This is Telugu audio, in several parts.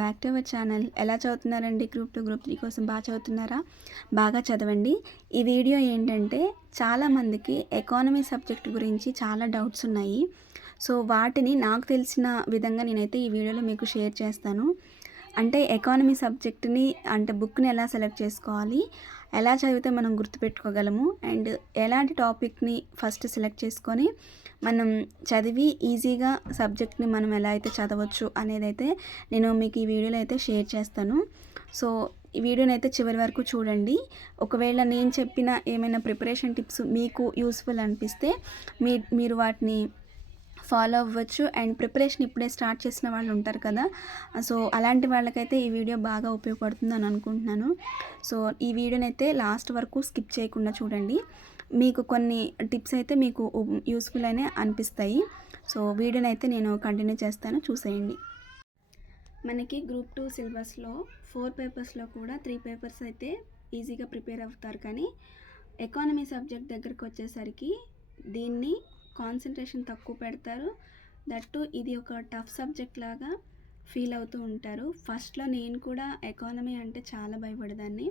బ్యాక్ టు అవర్ ఛానల్ ఎలా చదువుతున్నారండి? గ్రూప్ టూ గ్రూప్ త్రీ కోసం బాగా చదువుతున్నారా? బాగా చదవండి. ఈ వీడియో ఏంటంటే చాలామందికి ఎకానమీ సబ్జెక్ట్ గురించి చాలా డౌట్స్ ఉన్నాయి. సో వాటిని నాకు తెలిసిన విధంగా నేనైతే ఈ వీడియోలో మీకు షేర్ చేస్తాను. అంటే ఎకానమీ సబ్జెక్ట్ని అంటే బుక్ని ఎలా సెలెక్ట్ చేసుకోవాలి? ఎలా చదివితే మనం గుర్తుపెట్టుకోగలము? అండ్ ఎలాంటి టాపిక్ని ఫస్ట్ సెలెక్ట్ చేసుకొని మనం చదివి ఈజీగా సబ్జెక్ట్ని మనం ఎలా అయితే చదవచ్చు అనేది అయితే నేను మీకు ఈ వీడియోలో అయితే షేర్ చేస్తాను. సో ఈ వీడియోని అయితే చివరి వరకు చూడండి. ఒకవేళ నేను చెప్పిన ఏమైనా ప్రిపరేషన్ టిప్స్ మీకు యూస్ఫుల్ అనిపిస్తే మీ మీరు వాటిని ఫాలో అవ్వచ్చు అండ్ ప్రిపరేషన్ ఇప్పుడే స్టార్ట్ చేసిన వాళ్ళు ఉంటారు కదా. సో అలాంటి వాళ్ళకైతే ఈ వీడియో బాగా ఉపయోగపడుతుంది అని అనుకుంటున్నాను. సో ఈ వీడియోని అయితే లాస్ట్ వరకు స్కిప్ చేయకుండా చూడండి. మీకు కొన్ని టిప్స్ అయితే మీకు యూస్ఫుల్ అయినా అనిపిస్తాయి. సో వీడియోని అయితే నేను కంటిన్యూ చేస్తాను. చూసేయండి. మనకి గ్రూప్ టూ సిలబస్లో ఫోర్ పేపర్స్లో కూడా త్రీ పేపర్స్ అయితే ఈజీగా ప్రిపేర్ అవుతారు కానీ ఎకానమీ సబ్జెక్ట్ దగ్గరకు వచ్చేసరికి దీన్ని కాన్సన్ట్రేషన్ తక్కువ పెడతారు. దట్టు ఇది ఒక టఫ్ సబ్జెక్ట్ లాగా ఫీల్ అవుతూ ఉంటారు. ఫస్ట్లో నేను కూడా ఎకానమీ అంటే చాలా భయపడేదాన్ని.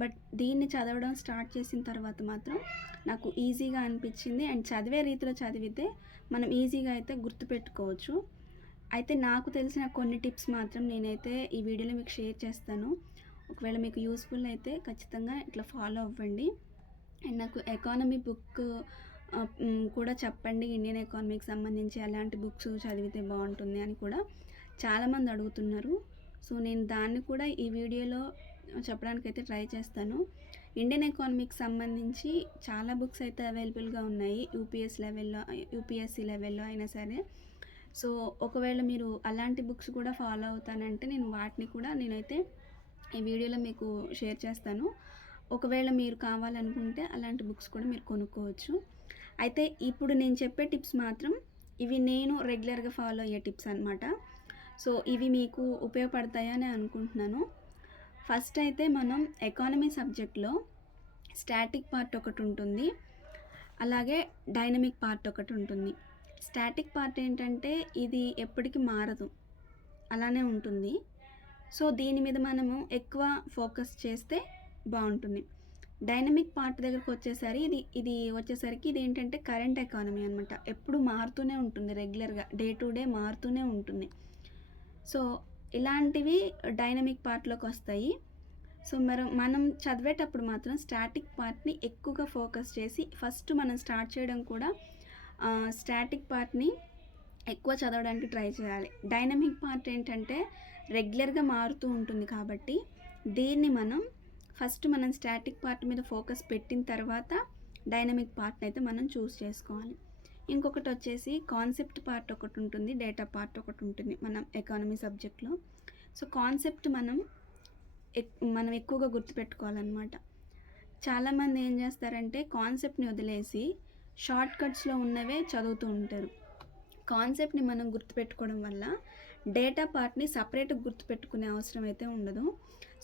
బట్ దీన్ని చదవడం స్టార్ట్ చేసిన తర్వాత మాత్రం నాకు ఈజీగా అనిపించింది. అండ్ చదివే రీతిలో చదివితే మనం ఈజీగా అయితే గుర్తుపెట్టుకోవచ్చు అయితే నాకు తెలిసిన కొన్ని టిప్స్ మాత్రం నేనైతే ఈ వీడియోలో మీకు షేర్ చేస్తాను. ఒకవేళ మీకు యూస్ఫుల్ అయితే ఖచ్చితంగా ఇట్లా ఫాలో అవ్వండి. అండ్ నాకు ఎకానమీ బుక్ కూడా చెప్పండి ఇండియన్ ఎకానమీకి సంబంధించి ఎలాంటి బుక్స్ చదివితే బాగుంటుంది అని కూడా చాలామంది అడుగుతున్నారు. సో నేను దాన్ని కూడా ఈ వీడియోలో చెప్పడానికి అయితే ట్రై చేస్తాను. ఇండియన్ ఎకానమీకి సంబంధించి చాలా బుక్స్ అయితే అవైలబుల్గా ఉన్నాయి. యూపీఎస్ లెవెల్లో యూపీఎస్సీ లెవెల్లో అయినా సరే. సో ఒకవేళ మీరు అలాంటి బుక్స్ కూడా ఫాలో అవుతానంటే నేను వాటిని కూడా నేనైతే ఈ వీడియోలో మీకు షేర్ చేస్తాను. ఒకవేళ మీరు కావాలనుకుంటే అలాంటి బుక్స్ కూడా మీరు కొనుక్కోవచ్చు. అయితే ఇప్పుడు నేను చెప్పే టిప్స్ మాత్రం ఇవి నేను రెగ్యులర్గా ఫాలో అయ్యే టిప్స్ అనమాట సో ఇవి మీకు ఉపయోగపడతాయని అనుకుంటున్నాను. ఫస్ట్ అయితే మనం ఎకానమీ సబ్జెక్ట్లో స్టాటిక్ పార్ట్ ఒకటి ఉంటుంది. అలాగే డైనమిక్ పార్ట్ ఒకటి ఉంటుంది. స్టాటిక్ పార్ట్ ఏంటంటే ఇది ఎప్పటికీ మారదు. అలానే ఉంటుంది. సో దీని మీద మనము ఎక్కువ ఫోకస్ చేస్తే బాగుంటుంది. డైనమిక్ పార్ట్ దగ్గరకు వచ్చేసరి ఇది ఇది వచ్చేసరికి ఇది ఏంటంటే కరెంట్ ఎకానమీ అనమాట ఎప్పుడు మారుతూనే ఉంటుంది రెగ్యులర్గా డే టు డే మారుతూనే ఉంటుంది. సో ఇలాంటివి డైనమిక్ పార్ట్లోకి వస్తాయి. సో మరి మనం చదివేటప్పుడు మాత్రం స్టాటిక్ పార్ట్ని ఎక్కువగా ఫోకస్ చేసి ఫస్ట్ మనం స్టార్ట్ చేయడం కూడా స్టాటిక్ పార్ట్ని ఎక్కువ చదవడానికి ట్రై చేయాలి. డైనమిక్ పార్ట్ ఏంటంటే రెగ్యులర్గా మారుతూ ఉంటుంది కాబట్టి దీన్ని మనం ఫస్ట్ మనం స్టాటిక్ పార్ట్ మీద ఫోకస్ పెట్టిన తర్వాత డైనమిక్ పార్ట్ని అయితే మనం చూస్ చేసుకోవాలి. ఇంకొకటి వచ్చేసి కాన్సెప్ట్ పార్ట్ ఒకటి ఉంటుంది డేటా పార్ట్ ఒకటి ఉంటుంది మనం ఎకానమీ సబ్జెక్ట్లో. సో కాన్సెప్ట్ మనం మనం ఎక్కువగా గుర్తుపెట్టుకోవాలన్నమాట. చాలామంది ఏం చేస్తారంటే కాన్సెప్ట్ని వదిలేసి షార్ట్ కట్స్లో ఉన్నవే చదువుతూ ఉంటారు. కాన్సెప్ట్ని మనం గుర్తుపెట్టుకోవడం వల్ల డేటా పార్ట్ని సపరేట్గా గుర్తుపెట్టుకునే అవసరం అయితే ఉండదు.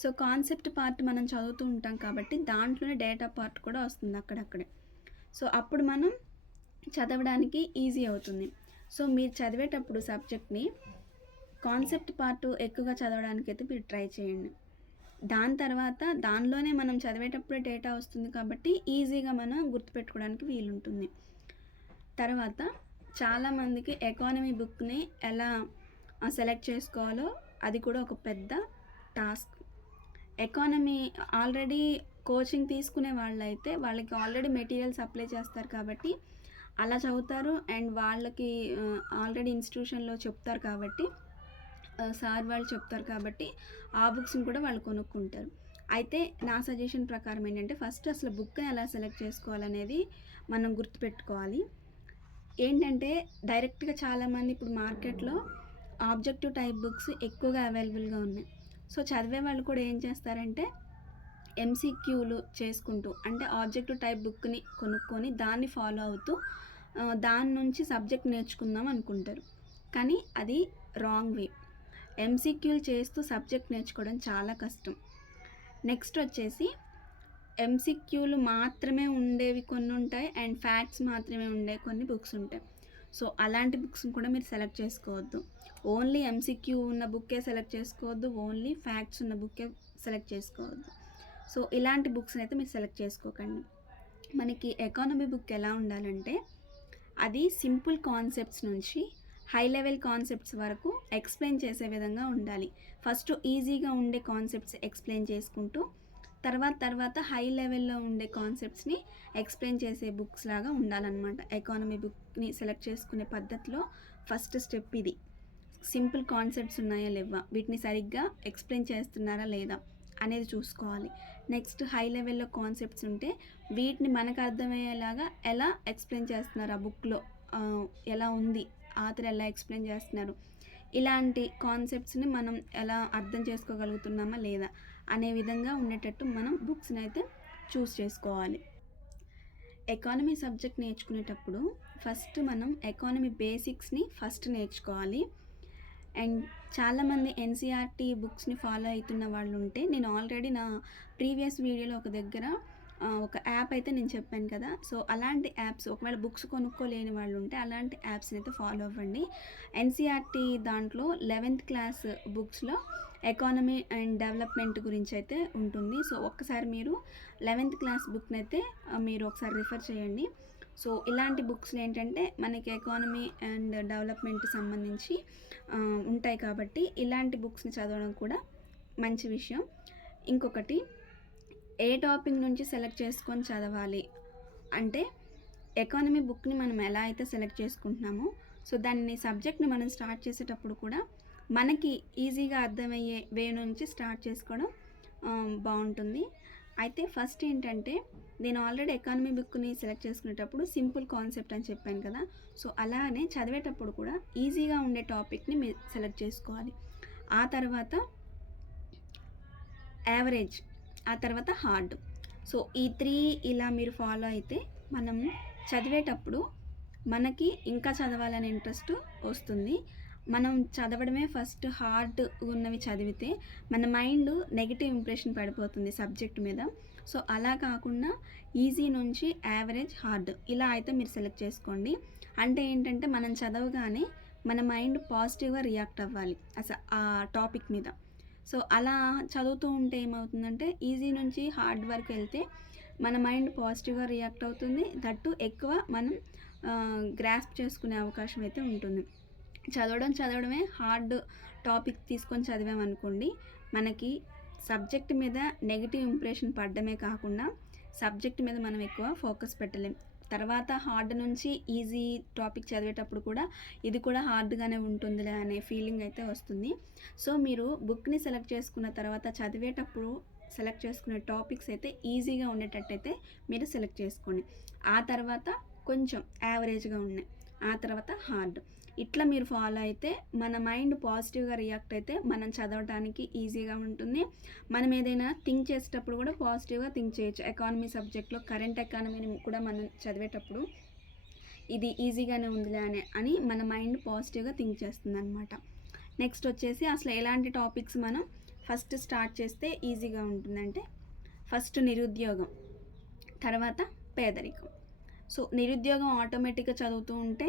సో కాన్సెప్ట్ పార్ట్ మనం చదువుతూ ఉంటాం కాబట్టి దాంట్లోనే డేటా పార్ట్ కూడా వస్తుంది అక్కడక్కడే. సో అప్పుడు మనం చదవడానికి ఈజీ అవుతుంది. సో మీరు చదివేటప్పుడు సబ్జెక్ట్ని కాన్సెప్ట్ పార్ట్ ఎక్కువగా చదవడానికి అయితే మీరు ట్రై చేయండి. దాని తర్వాత దానిలోనే మనం చదివేటప్పుడే డేటా వస్తుంది కాబట్టి ఈజీగా మనం గుర్తుపెట్టుకోవడానికి వీలుంటుంది. తర్వాత చాలామందికి ఎకానమీ బుక్ని ఎలా సెలెక్ట్ చేసుకోవాలో అది కూడా ఒక పెద్ద టాస్క్. ఎకానమీ ఆల్రెడీ కోచింగ్ తీసుకునే వాళ్ళైతే వాళ్ళకి ఆల్రెడీ మెటీరియల్స్ అప్లై చేస్తారు కాబట్టి అలా చదువుతారు. అండ్ వాళ్ళకి ఆల్రెడీ ఇన్స్టిట్యూషన్లో చెప్తారు కాబట్టి సార్ వాళ్ళు చెప్తారు కాబట్టి ఆ బుక్స్ని కూడా వాళ్ళు కొనుక్కుంటారు. అయితే నా సజెషన్ ప్రకారం ఏంటంటే ఫస్ట్ అసలు బుక్ని ఎలా సెలెక్ట్ చేసుకోవాలనేది మనం గుర్తుపెట్టుకోవాలి. ఏంటంటే డైరెక్ట్గా చాలామంది ఇప్పుడు మార్కెట్లో ఆబ్జెక్టివ్ టైప్ బుక్స్ ఎక్కువగా అవైలబుల్గా ఉన్నాయి. సో చదివే వాళ్ళు కూడా ఏం చేస్తారంటే ఎంసీక్యూలు చేసుకుంటూ అంటే ఆబ్జెక్టివ్ టైప్ బుక్ని కొనుక్కొని దాన్ని ఫాలో అవుతూ దాని నుంచి సబ్జెక్ట్ నేర్చుకుందాం అనుకుంటారు. కానీ అది రాంగ్ వే. ఎంసీక్యూలు చేస్తూ సబ్జెక్ట్ నేర్చుకోవడం చాలా కష్టం. నెక్స్ట్ వచ్చేసి ఎంసీక్యూలు మాత్రమే ఉండేవి కొన్ని ఉంటాయి అండ్ ఫ్యాక్ట్స్ మాత్రమే ఉండే కొన్ని బుక్స్ ఉంటాయి. సో అలాంటి బుక్స్ని కూడా మీరు సెలెక్ట్ చేసుకోవద్దు. ఓన్లీ ఎంసీక్యూ ఉన్న బుక్కే సెలెక్ట్ చేసుకోవద్దు. ఓన్లీ ఫ్యాక్ట్స్ ఉన్న బుక్కే సెలెక్ట్ చేసుకోవద్దు. సో ఇలాంటి బుక్స్ని అయితే మీరు సెలెక్ట్ చేసుకోకండి. మనకి ఎకానమీ బుక్ ఎలా ఉండాలంటే అది సింపుల్ కాన్సెప్ట్స్ నుంచి హై లెవెల్ కాన్సెప్ట్స్ వరకు ఎక్స్ప్లెయిన్ చేసే విధంగా ఉండాలి. ఫస్ట్ ఈజీగా ఉండే కాన్సెప్ట్స్ ఎక్స్ప్లెయిన్ చేసుకుంటూ తర్వాత తర్వాత హై లెవెల్లో ఉండే కాన్సెప్ట్స్ని ఎక్స్ప్లెయిన్ చేసే బుక్స్ లాగా ఉండాలన్నమాట. ఎకానమీ బుక్ని సెలెక్ట్ చేసుకునే పద్ధతిలో ఫస్ట్ స్టెప్ ఇది. సింపుల్ కాన్సెప్ట్స్ ఉన్నాయా లేవా? వీటిని సరిగ్గా ఎక్స్ప్లెయిన్ చేస్తున్నారా లేదా అనేది చూసుకోవాలి. నెక్స్ట్ హై లెవెల్లో కాన్సెప్ట్స్ ఉంటే వీటిని మనకు అర్థమయ్యేలాగా ఎలా ఎక్స్ప్లెయిన్ చేస్తున్నారు ఆ బుక్లో? ఎలా ఉంది? ఆథర్ ఎలా ఎక్స్ప్లెయిన్ చేస్తున్నారు? ఇలాంటి కాన్సెప్ట్స్ని మనం ఎలా అర్థం చేసుకోగలుగుతున్నామా లేదా? అనే విధంగా ఉండేటట్టు మనం బుక్స్ని అయితే చూస్ చేసుకోవాలి. ఎకానమీ సబ్జెక్ట్ నేర్చుకునేటప్పుడు ఫస్ట్ మనం ఎకానమీ బేసిక్స్ని ఫస్ట్ నేర్చుకోవాలి. అండ్ చాలామంది ఎన్సీఆర్టీ బుక్స్ని ఫాలో అవుతున్న వాళ్ళు ఉంటే నేను ఆల్రెడీ నా ప్రీవియస్ వీడియోలో ఒక దగ్గర ఒక యాప్ అయితే నేను చెప్పాను కదా. సో అలాంటి యాప్స్ ఒకవేళ బుక్స్ కొనుక్కోలేని వాళ్ళు ఉంటే అలాంటి యాప్స్ని అయితే ఫాలో అవ్వండి. ఎన్సీఆర్టీ దాంట్లో లెవెన్త్ క్లాస్ బుక్స్లో ఎకానమీ అండ్ డెవలప్మెంట్ గురించి అయితే ఉంటుంది. సో ఒక్కసారి మీరు లెవెన్త్ క్లాస్ బుక్ని అయితే మీరు ఒకసారి రిఫర్ చేయండి. సో ఇలాంటి బుక్స్ ఏంటంటే మనకి ఎకానమీ అండ్ డెవలప్మెంట్ సంబంధించి ఉంటాయి కాబట్టి ఇలాంటి బుక్స్ని చదవడం కూడా మంచి విషయం. ఇంకొకటి ఏ టాపిక్ నుంచి సెలెక్ట్ చేసుకొని చదవాలి? అంటే ఎకానమీ బుక్ని మనం ఎలా అయితే సెలెక్ట్ చేసుకుంటున్నామో సో దాన్ని సబ్జెక్ట్ని మనం స్టార్ట్ చేసేటప్పుడు కూడా మనకి ఈజీగా అర్థమయ్యే వే నుంచి స్టార్ట్ చేసుకోవడం బాగుంటుంది. అయితే ఫస్ట్ ఏంటంటే నేను ఆల్రెడీ ఎకానమీ బుక్ని సెలెక్ట్ చేసుకునేటప్పుడు సింపుల్ కాన్సెప్ట్ అని చెప్పాను కదా. సో అలానే చదివేటప్పుడు కూడా ఈజీగా ఉండే టాపిక్ని మీరు సెలెక్ట్ చేసుకోవాలి. ఆ తర్వాత యావరేజ్ ఆ తర్వాత హార్డ్. సో ఈ త్రీ ఇలా మీరు ఫాలో అయితే మనం చదివేటప్పుడు మనకి ఇంకా చదవాలనే ఇంట్రెస్ట్ వస్తుంది. మనం చదవడమే ఫస్ట్ హార్డ్ ఉన్నవి చదివితే మన మైండ్ నెగిటివ్ ఇంప్రెషన్ పడిపోతుంది సబ్జెక్ట్ మీద. సో అలా కాకుండా ఈజీ నుంచి యావరేజ్ హార్డ్ ఇలా అయితే మీరు సెలెక్ట్ చేసుకోండి. అంటే ఏంటంటే మనం చదవగానే మన మైండ్ పాజిటివ్గా రియాక్ట్ అవ్వాలి అసలు ఆ టాపిక్ మీద. సో అలా చదువుతూ ఉంటే ఏమవుతుందంటే ఈజీ నుంచి హార్డ్ వర్క్ వెళ్తే మన మైండ్ పాజిటివ్గా రియాక్ట్ అవుతుంది. దట్టు ఎక్కువ మనం గ్రాస్ప్ చేసుకునే అవకాశం అయితే ఉంటుంది. చదవడం చదవడమే హార్డ్ టాపిక్ తీసుకొని చదివామనుకోండి మనకి సబ్జెక్ట్ మీద నెగిటివ్ ఇంప్రెషన్ పడడమే కాకుండా సబ్జెక్ట్ మీద మనం ఎక్కువ ఫోకస్ పెట్టలేం. తర్వాత హార్డ్ నుంచి ఈజీ టాపిక్ చదివేటప్పుడు కూడా ఇది కూడా హార్డ్గానే ఉంటుందిలే అనే ఫీలింగ్ అయితే వస్తుంది. సో మీరు బుక్ని సెలెక్ట్ చేసుకున్న తర్వాత చదివేటప్పుడు సెలెక్ట్ చేసుకునే టాపిక్స్ అయితే ఈజీగా ఉండేటట్టయితే మీరు సెలెక్ట్ చేసుకోండి. ఆ తర్వాత కొంచెం యావరేజ్గా ఉన్నాయి ఆ తర్వాత హార్డ్ ఇట్లా మీరు ఫాలో అయితే మన మైండ్ పాజిటివ్గా రియాక్ట్ అయితే మనం చదవడానికి ఈజీగా ఉంటుంది. మనం ఏదైనా థింక్ చేసేటప్పుడు కూడా పాజిటివ్గా థింక్ చేయొచ్చు. ఎకానమీ సబ్జెక్ట్లో కరెంట్ ఎకానమీని కూడా మనం చదివేటప్పుడు ఇది ఈజీగానే ఉందిలే అని అని మన మైండ్ పాజిటివ్గా థింక్ చేస్తుంది అనమాట నెక్స్ట్ వచ్చేసి అసలు ఎలాంటి టాపిక్స్ మనం ఫస్ట్ స్టార్ట్ చేస్తే ఈజీగా ఉంటుందంటే ఫస్ట్ నిరుద్యోగం తర్వాత పేదరికం. సో నిరుద్యోగం ఆటోమేటిక్గా చదువుతూ ఉంటే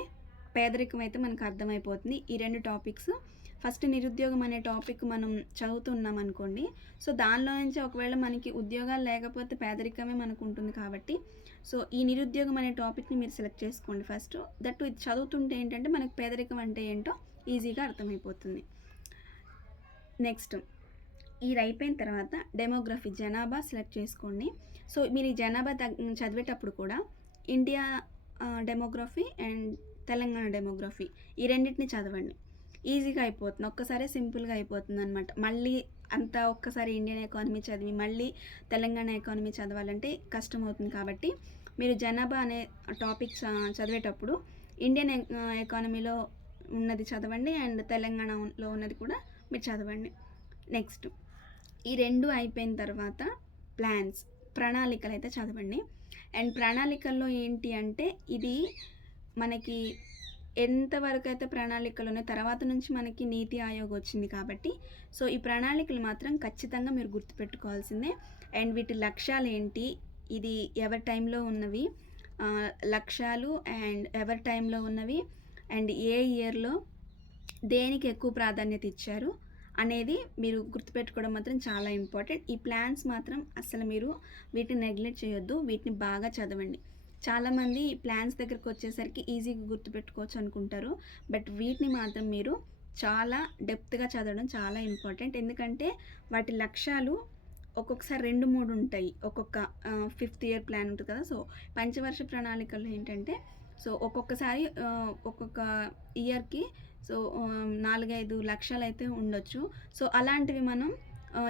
పేదరికం అయితే మనకు అర్థమైపోతుంది. ఈ రెండు టాపిక్స్. ఫస్ట్ నిరుద్యోగం అనే టాపిక్ మనం చదువుతున్నాం అనుకోండి. సో దానిలో నుంచి ఒకవేళ మనకి ఉద్యోగాలు లేకపోతే పేదరికమే మనకు ఉంటుంది కాబట్టి. సో ఈ నిరుద్యోగం అనే టాపిక్ని మీరు సెలెక్ట్ చేసుకోండి ఫస్ట్. దట్ ఇది చదువుతుంటే ఏంటంటే మనకు పేదరికం అంటే ఏంటో ఈజీగా అర్థమైపోతుంది. నెక్స్ట్. ఇది అయిపోయిన తర్వాత డెమోగ్రఫీ జనాభా సెలెక్ట్ చేసుకోండి. సో మీరు ఈ జనాభా తగ్ చదివేటప్పుడు కూడా India demography and Telangana demography. ఈ రెండింటిని చదవండి. ఈజీగా అయిపోతుంది. ఒక్కసారి సింపుల్గా అయిపోతుంది అనమాట మళ్ళీ అంత ఒక్కసారి ఇండియన్ ఎకానమీ చదివి మళ్ళీ తెలంగాణ ఎకానమీ చదవాలంటే కష్టం అవుతుంది కాబట్టి మీరు జనాభా అనే టాపిక్ చదివేటప్పుడు ఇండియన్ ఎకానమీలో ఉన్నది చదవండి అండ్ తెలంగాణలో ఉన్నది కూడా మీరు చదవండి. నెక్స్ట్ ఈ రెండు అయిపోయిన తర్వాత ప్లాన్స్ ప్రణాళికలు అయితే చదవండి. అండ్ ప్రణాళికల్లో ఏంటి అంటే ఇది మనకి ఎంతవరకు అయితే ప్రణాళికలు ఉన్నాయి తర్వాత నుంచి మనకి నీతి ఆయోగ్ వచ్చింది కాబట్టి సో ఈ ప్రణాళికలు మాత్రం ఖచ్చితంగా మీరు గుర్తుపెట్టుకోవాల్సిందే. అండ్ వీటి లక్ష్యాలు ఏంటి? ఇది ఎవరి టైంలో ఉన్నవి? లక్ష్యాలు అండ్ ఎవరి టైంలో ఉన్నవి? అండ్ ఏ ఇయర్లో దేనికి ఎక్కువ ప్రాధాన్యత ఇచ్చారు? అనేది మీరు గుర్తుపెట్టుకోవడం మాత్రం చాలా ఇంపార్టెంట్. ఈ ప్లాన్స్ మాత్రం అసలు మీరు వీటిని నెగ్లెక్ట్ చేయొద్దు. వీటిని బాగా చదవండి. చాలామంది ప్లాన్స్ దగ్గరకు వచ్చేసరికి ఈజీగా గుర్తుపెట్టుకోవచ్చు అనుకుంటారు. బట్ వీటిని మాత్రం మీరు చాలా డెప్త్గా చదవడం చాలా ఇంపార్టెంట్. ఎందుకంటే వాటి లక్ష్యాలు ఒక్కొక్కసారి రెండు మూడు ఉంటాయి. ఒక్కొక్క ఫిఫ్త్ ఇయర్ ప్లాన్ ఉంటుంది కదా. సో పంచవర్ష ప్రణాళికలు ఏంటంటే సో ఒక్కొక్కసారి ఒక్కొక్క ఇయర్కి సో నాలుగైదు లక్షలు అయితే ఉండొచ్చు. సో అలాంటివి మనం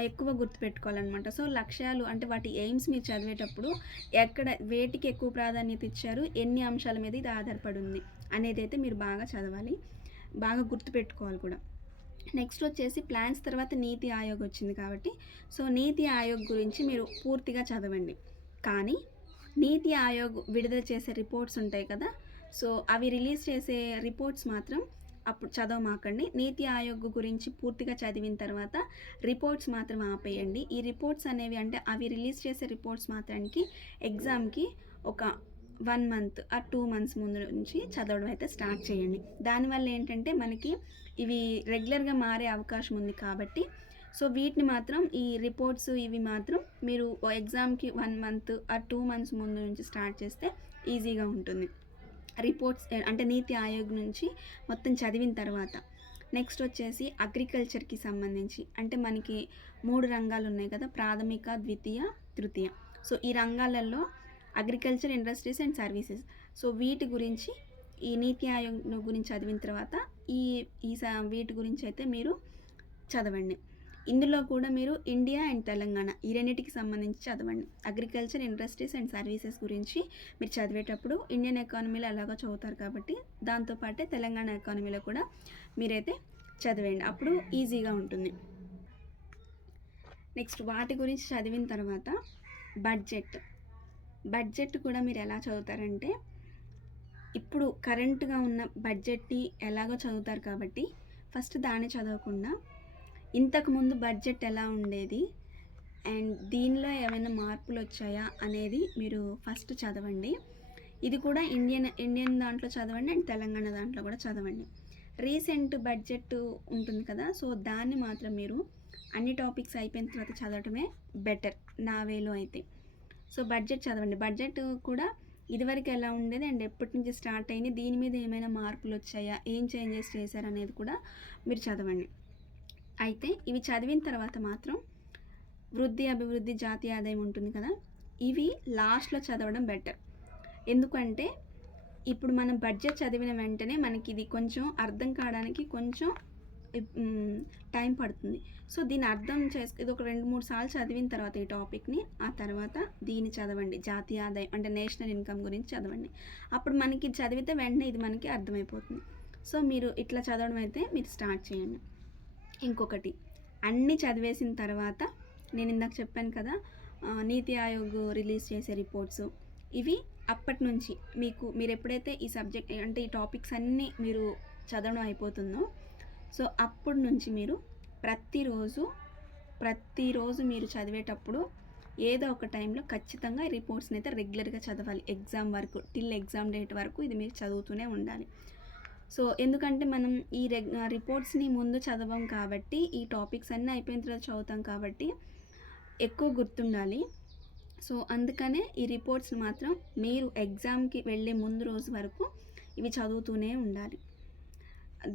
ఎక్కువ గుర్తుపెట్టుకోవాలన్నమాట. సో లక్ష్యాలు అంటే వాటి ఎయిమ్స్ మీరు చదివేటప్పుడు ఎక్కడ వేటికి ఎక్కువ ప్రాధాన్యత ఇచ్చారు ఎన్ని అంశాల మీద ఇది ఆధారపడి ఉంది అనేది అయితే మీరు బాగా చదవాలి. బాగా గుర్తుపెట్టుకోవాలి కూడా. నెక్స్ట్ వచ్చేసి ప్లాన్స్ తర్వాత నీతి ఆయోగ్ వచ్చింది కాబట్టి సో నీతి ఆయోగ్ గురించి మీరు పూర్తిగా చదవండి. కానీ నీతి ఆయోగ్ విడుదల చేసే రిపోర్ట్స్ ఉంటాయి కదా సో అవి రిలీజ్ చేసే రిపోర్ట్స్ మాత్రం అప్పుడు చదవమాకండి నీతి ఆయోగ్ గురించి పూర్తిగా చదివిన తర్వాత రిపోర్ట్స్ మాత్రం ఆపేయండి. ఈ రిపోర్ట్స్ అనేవి అంటే అవి రిలీజ్ చేసే రిపోర్ట్స్ మాత్రానికి ఎగ్జామ్కి ఒక వన్ మంత్ ఆ టూ మంత్స్ ముందు నుంచి చదవడం అయితే స్టార్ట్ చేయండి. దానివల్ల ఏంటంటే మనకి ఇవి రెగ్యులర్గా మారే అవకాశం ఉంది కాబట్టి. సో వీటిని మాత్రం ఈ రిపోర్ట్స్ ఇవి మాత్రం మీరు ఎగ్జామ్కి వన్ మంత్ ఆ టూ మంత్స్ ముందు నుంచి స్టార్ట్ చేస్తే ఈజీగా ఉంటుంది. రిపోర్ట్స్ అంటే నీతి ఆయోగ్ నుంచి మొత్తం చదివిన తర్వాత నెక్స్ట్ వచ్చేసి అగ్రికల్చర్కి సంబంధించి అంటే మనకి మూడు రంగాలు ఉన్నాయి కదా ప్రాథమిక ద్వితీయ తృతీయ. సో ఈ రంగాలలో agriculture industries and services. So వీటి గురించి ఈ నీతి ఆయోగ్ గురించి చదివిన తర్వాత ఈ ఈ వీటి గురించి అయితే మీరు చదవండి. ఇందులో కూడా మీరు ఇండియా అండ్ తెలంగాణ ఈ రెండింటికి సంబంధించి చదవండి. అగ్రికల్చర్ ఇండస్ట్రీస్ అండ్ సర్వీసెస్ గురించి మీరు చదివేటప్పుడు ఇండియన్ ఎకానమీలో ఎలాగో చదువుతారు కాబట్టి దాంతోపాటే తెలంగాణ ఎకానమీలో కూడా మీరైతే చదివేయండి. అప్పుడు ఈజీగా ఉంటుంది. నెక్స్ట్ వాటి గురించి చదివిన తర్వాత బడ్జెట్. బడ్జెట్ కూడా మీరు ఎలా చదువుతారంటే ఇప్పుడు కరెంటుగా ఉన్న బడ్జెట్ని ఎలాగో చదువుతారు కాబట్టి ఫస్ట్ దాన్ని చదవకుండా ఇంతకుముందు బడ్జెట్ ఎలా ఉండేది? అండ్ దీనిలో ఏమైనా మార్పులు వచ్చాయా అనేది మీరు ఫస్ట్ చదవండి. ఇది కూడా ఇండియన్ ఇండియన్ దాంట్లో చదవండి అండ్ తెలంగాణ దాంట్లో కూడా చదవండి. రీసెంట్ బడ్జెట్ ఉంటుంది కదా సో దాన్ని మాత్రం మీరు అన్ని టాపిక్స్ అయిపోయిన తర్వాత చదవటమే బెటర్ నా వేలో అయితే. సో బడ్జెట్ చదవండి. బడ్జెట్ కూడా ఇదివరకు ఎలా ఉండేది అండ్ ఎప్పటి నుంచి స్టార్ట్ అయింది దీని మీద ఏమైనా మార్పులు వచ్చాయా ఏం చేంజెస్ చేశారు అనేది కూడా మీరు చదవండి. అయితే ఇవి చదివిన తర్వాత మాత్రం వృద్ధి అభివృద్ధి జాతీయ ఆదాయం ఉంటుంది కదా? ఇవి లాస్ట్లో చదవడం బెటర్ ఎందుకంటే ఇప్పుడు మనం బడ్జెట్ చదివిన వెంటనే మనకి ఇది కొంచెం అర్థం కావడానికి కొంచెం టైం పడుతుంది. సో దీన్ని అర్థం చేసు ఇది ఒక రెండు మూడు సార్లు చదివిన తర్వాత ఈ టాపిక్ని ఆ తర్వాత దీన్ని చదవండి. జాతీయ ఆదాయం అంటే నేషనల్ ఇన్కమ్ గురించి చదవండి. అప్పుడు మనకి చదివితే వెంటనే ఇది మనకి అర్థమైపోతుంది. సో మీరు ఇట్లా చదవడం అయితే మీరు స్టార్ట్ చేయండి. ఇంకొకటి. అన్నీ చదివేసిన తర్వాత నేను ఇందాక చెప్పాను కదా నీతి ఆయోగ్ రిలీజ్ చేసే రిపోర్ట్స్. ఇవి అప్పటి నుంచి మీకు మీరు ఎప్పుడైతే ఈ సబ్జెక్ట్ అంటే ఈ టాపిక్స్ అన్నీ మీరు చదవడం అయిపోతుందో సో అప్పటి నుంచి మీరు ప్రతిరోజు ప్రతిరోజు మీరు చదివేటప్పుడు ఏదో ఒక టైంలో ఖచ్చితంగా రిపోర్ట్స్ని అయితే రెగ్యులర్గా చదవాలి. ఎగ్జామ్ వరకు టిల్ ఎగ్జామ్ డేట్ వరకు ఇది మీరు చదువుతూనే ఉండాలి. సో ఎందుకంటే మనం ఈ రెగ్ రిపోర్ట్స్ని ముందు చదవం కాబట్టి ఈ టాపిక్స్ అన్నీ అయిపోయిన తర్వాత చదువుతాం కాబట్టి ఎక్కువ గుర్తుండాలి. సో అందుకనే ఈ రిపోర్ట్స్ని మాత్రం మీరు ఎగ్జామ్కి వెళ్ళే ముందు రోజు వరకు ఇవి చదువుతూనే ఉండాలి.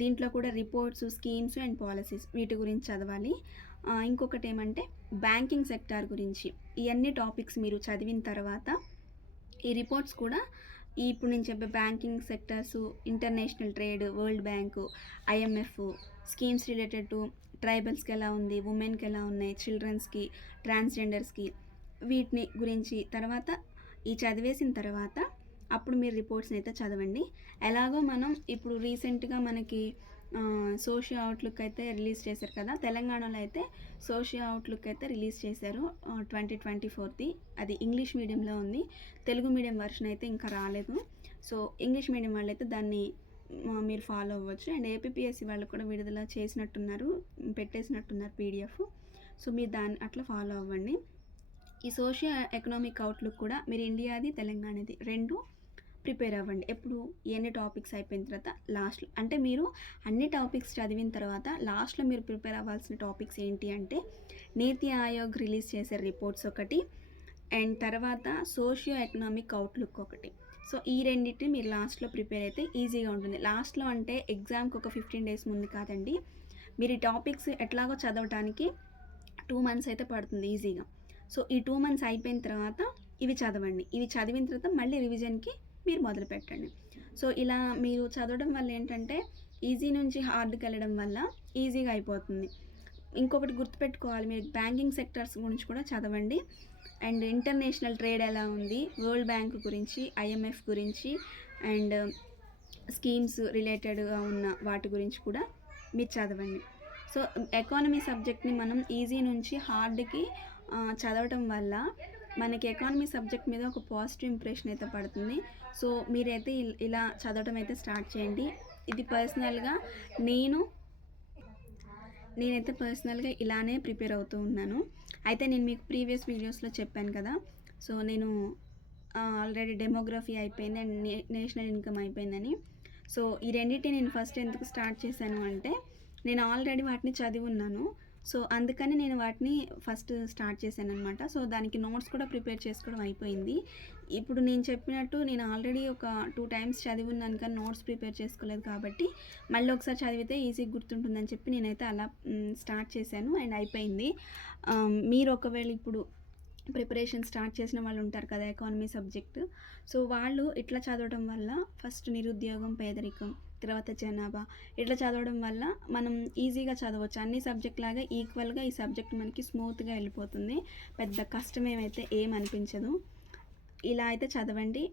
దీంట్లో కూడా రిపోర్ట్స్ స్కీమ్స్ అండ్ పాలసీస్ వీటి గురించి చదవాలి. ఇంకొకటి ఏమంటే బ్యాంకింగ్ సెక్టార్ గురించి. ఇవన్నీ టాపిక్స్ మీరు చదివిన తర్వాత ఈ రిపోర్ట్స్ కూడా ఇప్పుడు నేను చెప్పే banking sectors international trade World Bank IMF schemes related to ట్రైబల్స్కి ఎలా ఉంది ఉమెన్కి ఎలా ఉన్నాయి చిల్డ్రన్స్కి ట్రాన్స్జెండర్స్కి వీటిని గురించి తర్వాత ఈ చదివేసిన తర్వాత అప్పుడు మీరు రిపోర్ట్స్ని అయితే చదవండి. ఎలాగో మనం ఇప్పుడు రీసెంట్గా మనకి సోషియో అవుట్లుక్ అయితే రిలీజ్ చేశారు కదా. తెలంగాణలో అయితే సోషియో అవుట్లుక్ అయితే రిలీజ్ చేశారు ట్వంటీ ట్వంటీ ఫోర్ది. అది ఇంగ్లీష్ మీడియంలో ఉంది. తెలుగు మీడియం వర్షన్ అయితే ఇంకా రాలేదు. సో ఇంగ్లీష్ మీడియం వాళ్ళు అయితే దాన్ని మీరు ఫాలో అవ్వచ్చు. అండ్ ఏపీఎస్సి వాళ్ళు కూడా విడుదల చేసినట్టున్నారు పెట్టేసినట్టున్నారు పీడిఎఫ్. సో మీరు దాన్ని అట్లా ఫాలో అవ్వండి. ఈ సోషియో ఎకనామిక్ అవుట్లుక్ కూడా మీరు ఇండియాది తెలంగాణది రెండు ప్రిపేర్ అవ్వండి. ఎప్పుడు ఎన్ని టాపిక్స్ అయిపోయిన తర్వాత లాస్ట్లో అంటే మీరు అన్ని టాపిక్స్ చదివిన తర్వాత లాస్ట్లో మీరు ప్రిపేర్ అవ్వాల్సిన టాపిక్స్ ఏంటి అంటే నీతి ఆయోగ్ రిలీజ్ చేసే రిపోర్ట్స్ ఒకటి అండ్ తర్వాత సోషియో ఎకనామిక్ అవుట్లుక్ ఒకటి. సో ఈ రెండింటిని మీరు లాస్ట్లో ప్రిపేర్ అయితే ఈజీగా ఉంటుంది. లాస్ట్లో అంటే ఎగ్జామ్కి ఒక ఫిఫ్టీన్ డేస్ ముందు కాదండి. మీరు ఈ టాపిక్స్ ఎట్లాగో చదవటానికి టూ మంత్స్ అయితే పడుతుంది ఈజీగా. సో ఈ టూ మంత్స్ అయిపోయిన తర్వాత ఇవి చదవండి. ఇవి చదివిన తర్వాత మళ్ళీ రివిజన్కి మీరు మొదలు పెట్టండి. సో ఇలా మీరు చదవడం వల్ల ఏంటంటే ఈజీ నుంచి హార్డ్కి వెళ్ళడం వల్ల ఈజీగా అయిపోతుంది. ఇంకొకటి గుర్తుపెట్టుకోవాలి మీరు బ్యాంకింగ్ సెక్టర్స్ గురించి కూడా చదవండి. అండ్ ఇంటర్నేషనల్ ట్రేడ్ ఎలా ఉంది వరల్డ్ బ్యాంక్ గురించి ఐఎంఎఫ్ గురించి అండ్ స్కీమ్స్ రిలేటెడ్గా ఉన్న వాటి గురించి కూడా మీరు చదవండి. సో ఎకానమీ సబ్జెక్ట్ని మనం ఈజీ నుంచి హార్డ్కి చదవటం వల్ల మనకి ఎకానమీ సబ్జెక్ట్ మీద ఒక పాజిటివ్ ఇంప్రెషన్ అయితే పడుతుంది. సో మీరైతే ఇల్- ఇలా చదవటం అయితే స్టార్ట్ చేయండి. ఇది పర్సనల్గా నేను నేనైతే పర్సనల్గా ఇలానే ప్రిపేర్ అవుతూ ఉన్నాను. అయితే నేను మీకు ప్రీవియస్ వీడియోస్లో చెప్పాను కదా. సో నేను ఆల్రెడీ డెమోగ్రఫీ అయిపోయింది అండ్ నే- నేషనల్ ఇన్కమ్ అయిపోయిందని. సో ఈ రెండింటి నేను ఫస్ట్ ఎందుకు స్టార్ట్ చేశాను అంటే నేను ఆల్రెడీ వాటిని చదివి ఉన్నాను. సో అందుకని నేను వాటిని ఫస్ట్ స్టార్ట్ చేశాను అనమాట సో దానికి నోట్స్ కూడా ప్రిపేర్ చేసుకోవడం అయిపోయింది. ఇప్పుడు నేను చెప్పినట్టు నేను ఆల్రెడీ ఒక టూ టైమ్స్ చదివి ఉన్నాను కానీ నోట్స్ ప్రిపేర్ చేసుకోలేదు కాబట్టి మళ్ళీ ఒకసారి చదివితే ఈజీగా గుర్తుంటుందని చెప్పి నేనైతే అలా స్టార్ట్ చేశాను అండ్ అయిపోయింది. మీరు ఒకవేళ ఇప్పుడు ప్రిపరేషన్ స్టార్ట్ చేసిన వాళ్ళు ఉంటారు కదా ఎకానమీ సబ్జెక్ట్. సో వాళ్ళు ఇట్లా చదవడం వల్ల ఫస్ట్ నిరుద్యోగం పేదరికం తర్వాత జనాభా ఇట్లా చదవడం వల్ల మనం ఈజీగా చదవచ్చు. అన్ని సబ్జెక్ట్ లాగా ఈక్వల్గా ఈ సబ్జెక్ట్ మనకి స్మూత్గా వెళ్ళిపోతుంది. పెద్ద కష్టం ఏమైతే ఏం అనిపించదు. ఇలా అయితే చదవండి.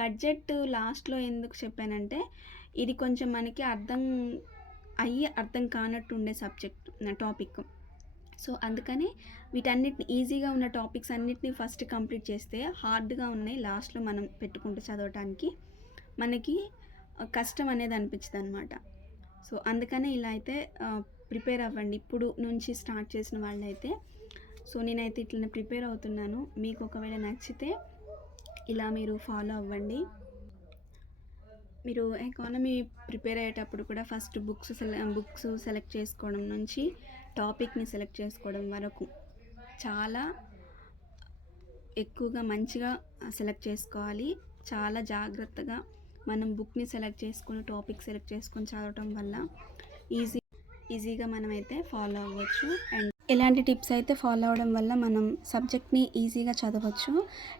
బడ్జెట్ లాస్ట్లో ఎందుకు చెప్పానంటే ఇది కొంచెం మనకి అర్థం అయ్యి అర్థం కానట్టు ఉండే సబ్జెక్ట్ టాపిక్. సో అందుకని వీటన్నిటిని ఈజీగా ఉన్న టాపిక్స్ అన్నిటిని ఫస్ట్ కంప్లీట్ చేస్తే హార్డ్గా ఉన్నాయి లాస్ట్లో మనం పెట్టుకుంటూ చదవటానికి. మనకి కష్టం అనేది అనిపించదు అనమాట సో అందుకనే ఇలా అయితే ప్రిపేర్ అవ్వండి. ఇప్పుడు నుంచి స్టార్ట్ చేసిన వాళ్ళైతే సో నేనైతే ఇట్లనే ప్రిపేర్ అవుతున్నాను. మీకు ఒకవేళ నచ్చితే ఇలా మీరు ఫాలో అవ్వండి. మీరు ఎకానమీ ప్రిపేర్ అయ్యేటప్పుడు కూడా ఫస్ట్ బుక్స్ సెల బుక్స్ సెలెక్ట్ చేసుకోవడం నుంచి టాపిక్ని సెలెక్ట్ చేసుకోవడం వరకు చాలా ఎక్కువగా మంచిగా సెలెక్ట్ చేసుకోవాలి. చాలా జాగ్రత్తగా మనం బుక్ని సెలెక్ట్ చేసుకొని టాపిక్ సెలెక్ట్ చేసుకొని చదవటం వల్ల ఈజీ ఈజీగా మనమైతే ఫాలో అవ్వచ్చు. అండ్ ఇలాంటి టిప్స్ అయితే ఫాలో అవడం వల్ల మనం సబ్జెక్ట్ని ఈజీగా చదవచ్చు.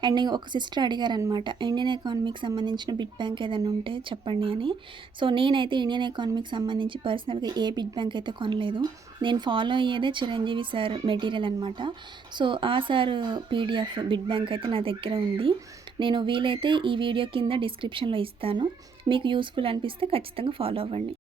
అండ్ ఒక సిస్టర్ అడిగారనమాట ఇండియన్ ఎకానమీకి సంబంధించిన బిట్ బ్యాంక్ ఏదైనా ఉంటే చెప్పండి అని. సో నేనైతే ఇండియన్ ఎకానమీకి సంబంధించి పర్సనల్గా ఏ బిట్ బ్యాంక్ అయితే కొనలేదు. నేను ఫాలో అయ్యేదే చిరంజీవి సార్ మెటీరియల్ అనమాట. సో ఆ సార్ పీడిఎఫ్ బిట్ బ్యాంక్ అయితే నా దగ్గర ఉంది. నేను వీలైతే ఈ వీడియో కింద డిస్క్రిప్షన్లో ఇస్తాను. మీకు యూస్ఫుల్ అనిపిస్తే ఖచ్చితంగా ఫాలో అవ్వండి.